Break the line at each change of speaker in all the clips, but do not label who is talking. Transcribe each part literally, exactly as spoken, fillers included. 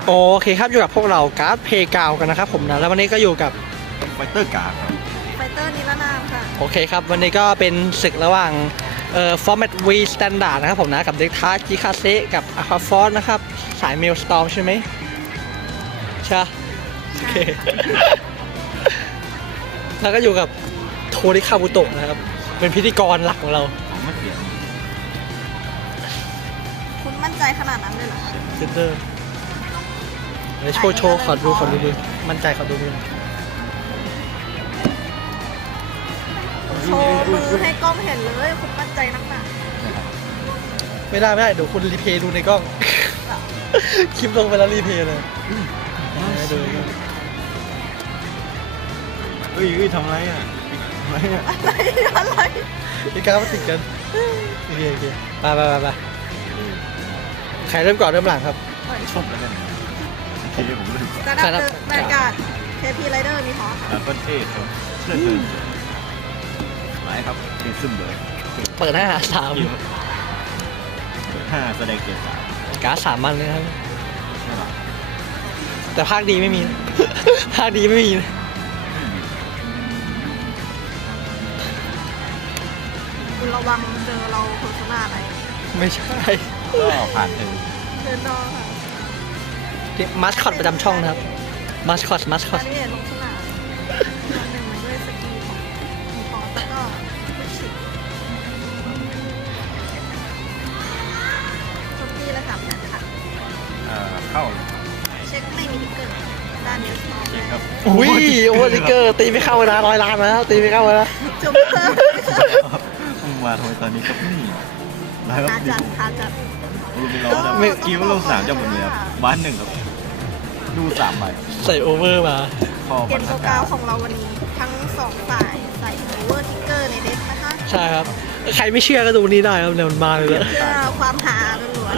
โอเคครับอยู่กับพวกเราการ์ดเพย์กาวกันนะครับผมนะแล้ววันนี้ก็อยู่กับ
ไฟเตอร์การ์ดครับ
ไฟเตอร์นิรนามค่ะ
โอเคครับวันนี้ก็เป็นศึกระหว่างเอ่อ Format V Standard นะครับผมนะกับเด็กทาร์จิคาเซกับอะควาฟอร์นะครับสายเมลสตอมใช่ไหมใช่โอเค แล้วก็อยู่กับโทริคาบุโตะนะครับเป็นพิธีกรหลักของเรา
ของไม่เปลี่ยน
คุณมั่นใจขนาดนั้นเลยเหรอคะ
เซนเตอร์เดี๋ยวโชว์โชว์ขอดูขอดูดูมั่นใจขอดูดู
คุณโชว์มือให้กล้องเห็นเลยคุณมั่นใจนักหนา
ไม่ได้ไม่ได้เดี๋ยวคุณรีเพย์ดูในกล้อง คลิปลงไปแล้วรีเพย์เลยดู
เฮ้ยเฮ้ยทำไรอ่ะทำไรอ่ะ
อะไรอะไร
พี่ก้าวมาติดกันโอเคโอเคไปไปไปไปใครเริ่มก่อนเริ่มหลังครับ
ชอบแล้วกันโอเคผมรู้สึก
จะดับเบิลแบรนการ์ดเคพีไรเดอร์มีหอค่ะ
การ์ดเปิ้ลเอ็ดครับเชื่อเชิญไลฟ์ครับเกมซึมเลย
เปิดหน้าสาม
ห้าแสดงเกียร์สาม
การ์ดสามมันเลยครับ
ใช่หรอ
แต่ภาคดีไม่มี ภาคดีไม่มีนะ
คุณระวังเจอเราโฆษณาอะไร
ไม่ใช่
ก็ผ่านเธอ
เชิญนอค่ะ
มัสคอตประจำช่องนะครับมัสคอตมัสคอ
อั
ต
นนี้ลงสนามหนึ่งมันด้วยสกิลของมีคอร์แล้วก็ผู้ชิดทุกที่เลยค่ะแบบค่ะ
เอ่อเข้า
เช็คไม่มีทิกเกอร์ด้านนี้สอง
เช็คครับ
อุ้ยโอเวอร์ติเกอร์ตีไม่เข้านะร้อยล้านแล้วตีไม่เข้าแล้ว
จุ๊บเพิ่ม
มึงมาทำไมตอนนี้ครับนี่ไลฟ์ค
ทา
รับ
จัดทาจัด
รูบิลล์นะไม่กิ้วลงสามจะหมดเลยครับบ้านหนึ่งครับดูสามใบ
ใส่โอเวอร์มา
คอ
เก
บั
ม
น
โป
ทั
ร
ด
กาวของเราวันนี้ทั้งสองฝ่ายใส่โอเวอร์ทิกเกอร์ในเด็กนะคะ
ใช่ครับ ใครไม่เชื่อก็ดูนี่ได้ครับเดี๋ยวมันมาเลยนะ
เพื่อความหาล้วน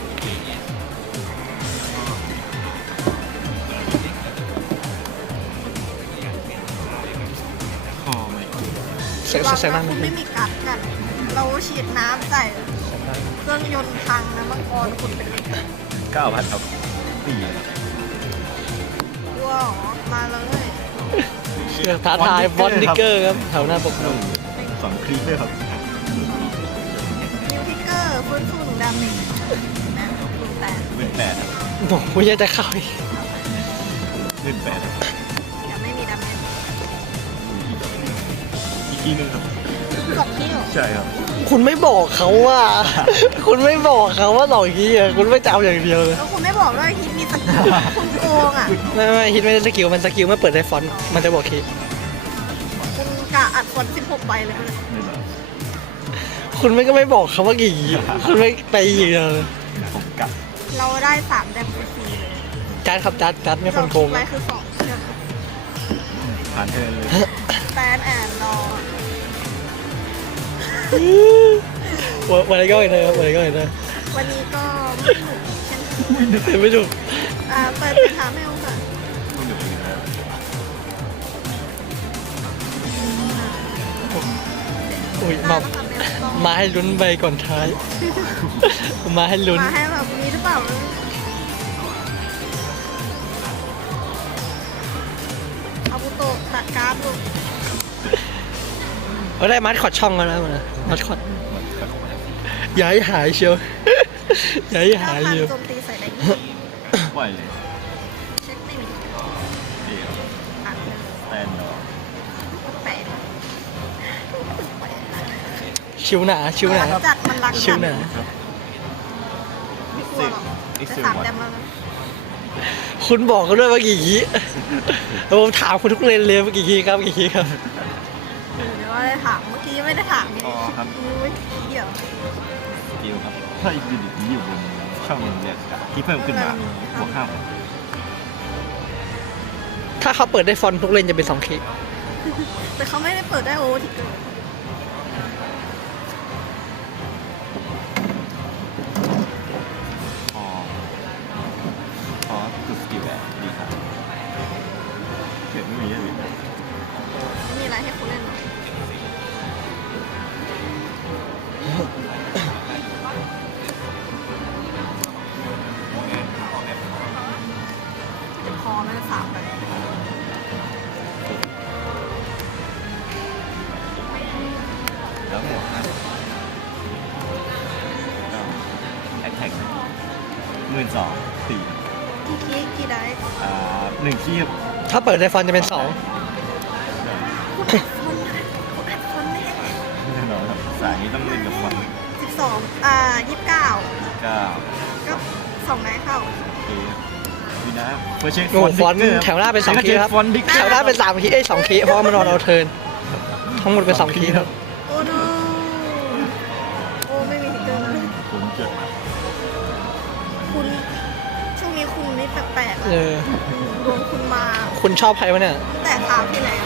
คอไม่
เสียง
ๆ
เสียงนั่ง
คุณไม่มีกัดกัน เราฉีดน้ำใส่เครื่องยนต์พังนะมังกรคุณเป็น
เก้าพันครับตี
ว้าวมาเลย
เสียงท้าทายบอลติเกอร์ครับแถวหน้าปก
หนึ่งสองคลิปด้วยครับ
นิวทิกเกอร์ฟื้นฟูหนึ่งดาเมจนะหนึ่งแปด
หมื่นแปด
โอ้โหยังจะเข้าอีก
หมื่นแปด
ยังไม่มีดาเมจ
อีกทีหนึงครับ
กดคิว
ใช่ครับ
คุณไม่บอกเขาว่า คุณไม่บอกเขาว่าสองทีอ่ะคุณไม่จำอย่างเดียวเลย
แล้วคุณไม่บอกด้วยฮิตมีสกิลคุณโกงอ่ะ
ไม่ไม่ฮิตไม่ได้สกิลมันสกิลเมื่อเปิดในฟอนต์มันจะบอกคีย์
คุณกะอัดคนสิบหกใบเลยเลย
ไม่บอก
คุณไม่ก็ไม่บอกเขาว่ากี่ทีคุณไม่ไปอย่างเดียวเลย
ผมกลับ
เราได้สามแดมฟรีเลย
จัดครับจัดจัดไม่คนโกง
เราคิดไว้คือสองเชือก
ผ่านเธอเลย
แตนแอนรอ
วันนี้ก็เห็นเลยครับวันนี้ก็เห็นเลย
วันนี้ก็ไม่ถูกเช่นเคย
ไม่ถูก
อ่าเปิดเป็นถามแมวค่ะ
ไม่หยุดเลยนะ
อุ้ย
ได้
มา
แล้วค่ะแมวลอง
มาให้ลุ้นใบก่อนท้าย มาให้ลุ้น
มาให้แบบมีหรือเปล่าอาบุโตะตัดกราฟลูก
เราได้มัดคอดช่องแล้วนะมันนะมัดคอดอย่าให้หายเชียว อย่าให้หาย
พัน
เชียว
โจมตีใส่ได้ยี่
ปล่อยเลย
เช็คไม่มี
เดี๋ยว
อ่าน
สแตนดอร์
แปด
ชิวหนาชิวหนา
มันจัดมันรัก
ชิ
จั
ว
ด
หนา
ครับ
ไม่กลัวหรอก
อีก
จะ
สิบ
สาม
วัน
แดมแล้วนะ
คุณบอกกันด้วยว่ากี่ทีแล้วผมถามคุณทุกเลนเลยว่ากี่ทีครับกี่ทีครับ
เดี๋ยวว่าได้ถามเมื่อกี้ไม่ได้ถามนี่
อ๋อครับ
อุ้ยเดี๋ยว
สกิลครับ ถ้ายูนิตนี้อยู่บนช่องเนี่ยที่เพิ่มขึ้นมาบวกห้า
ถ้าเขาเปิดได้ฟอนต์ทุกเลนจะเป็นสองคี
แต่เขาไม่ได้เปิดได้โอเวอร์ทิกเกอร์
พอพอคือสกิลแบบดีครับเกิดไม่มีอะไร
ไม่มีอะไรให้คุณเล่นหรอกมันจะสามไป
แล้วหมวกนะแอคแท็กหมื่นสองสี่
กี่คีกี่ได้
อ่าหนึ่งคีบ
ถ้าเปิดในฟอนต์จะเป็นสอง
คุณอัดฟอนต์คุณอัดฟอนต์แน่
แน่นอนครับสายนี้ต้องเล่นกับฟัน
สิบสองอ่ายี่สิบเก้า
เก้า
ก็สองไนท์เข้า
โอเคดีนะเพื่อเช็ค
โอ้ฟอนต์แถวหน้าเป็นสองคีย์ครับ
ฟอนต์ดิก
แถวหน้าเป็นสามคีย์เอ้ยสองคีย์เพราะว่ามันรอเราเทิร์นทั้งหมดเป็นสองคีย์ครับ
โอ้ดูโอ้ไม่มีทิกเกอร์เลย
ผมเจ็บ
คุณช่วงนี้คุณนี่แปลกๆ
เอ
อะ
อ
ดวงคุณมา
คุณชอบใครวะเนี่ย
ตั้งแต่คราวที่แล้ว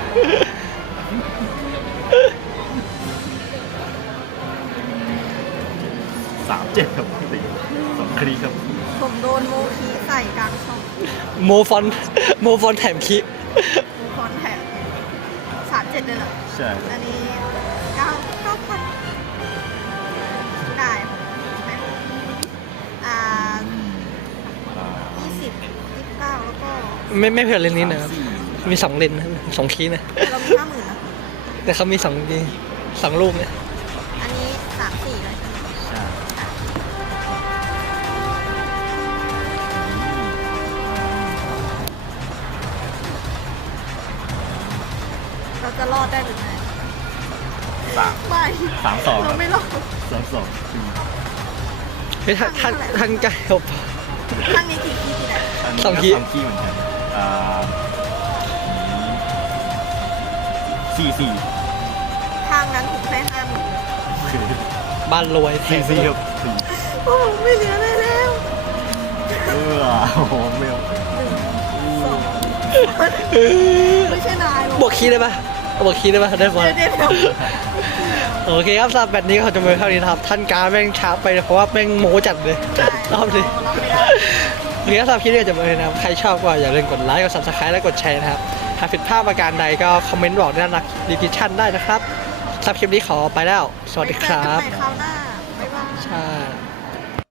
สามเจ็ดครับตีสองครีครับ
ผมโดนโมคีใส่กลางช่อง
โมฟอนต์โมฟอนต์แถมคีย์
โมคอนแทคสามเจ็ดเลยเหรอ
ใช่
อันนี้เก้าเก้าพันได้ไหมอ่า
อ่า
ยี่สิบยี่สิบเก้าแล้วก็
ไม่ไม่เผื่อเลนนี้นะครับมีสองเลนนะสองคีย์นะ
เรามีห้าหมื่นนะ
แต่เขามีสองสองลูกเนี่ย
อันนี้สามสี่เลยใช่ไหม
ใช่
เราจะรอดได้หรือไม่
สาม
ไม่
สามสองค
เรา
รับ
ไม่รอด
สามสองสี่
เฮ้ยท่านท่านท่านไก่อบ
ข้างนี้กี่คีย์ที่ไหน
อันนี้
สอง
ก็
คีย์
สองคีย์เหมือนกันอ่าสี่สี่
ทางนั้นผมให้ห้าหมื่น
คือ
บ้านรวยแถ
สี่
ม
สี่ครับสี่
โอ้ไม่เหลืออะไรแล้ว
เออโอ้โหเมล
สอง
เออ
ไม่ใช่นายหรอก
บวกคีย์ได้ปะบวกคีย์ได้ปะได้ฟอน
เดี๋ยว
ต์
เดี๋ยวเดี๋ยว
โอเคครับสำหรับแบบนี้เขาจะมาเท่านี้นะครับท่านการดแม่งช้าไปเพราะว่าแม่งโม้จัดเลยรอบนี้
เราไม่ได้
โอเคครับสำหรับคลิปนี้ก็จะมาเลยนะครับใครชอบก็อย่าลืมกดไลค์กด ซับสไครบ์ และกดแชร์นะครับหากผิดพลาดประการใดก็คอมเมนต์บอกด้านล่างดีสคริปชั่นได้นะครับสำหรับคลิปนี้ขอไปแล้ว สวัสดีครับ
ไว้เจอกันใหม่คราวหน้า บ๊ายบาย
ใช่